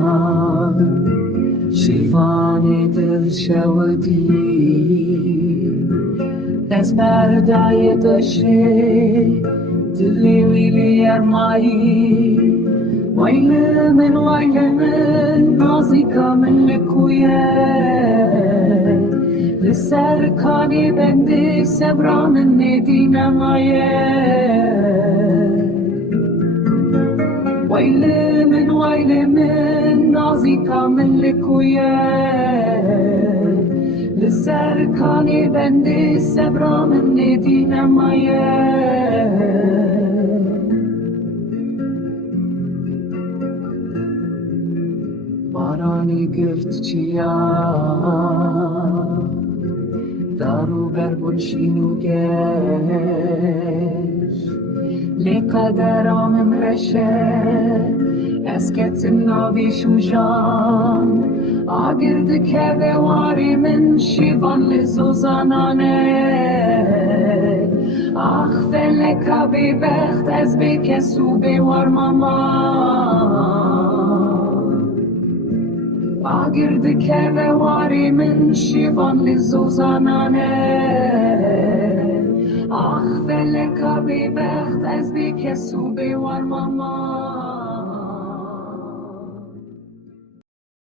Suzanuchian Shivani dil shavati Desperdaye dashe Dilli vili armai Waylemin Nazika min likuye Lisserkani bendi Sebramin nedinamaye ويل من نازيكا من لكوية للسركاني بندي السبرا من ندينا مايه بارانی گرت چیا دارو بر گلشینو گش لقدرام مرشه اسكت النوبي شوشان عقرد كذا واري من شيفان لزوزانانه اخفلك ببخت از بكسو بوار ماما عقرد كذا واري من شيفان لزوزانانه اخفلك ببخت از بكسو بوار ماما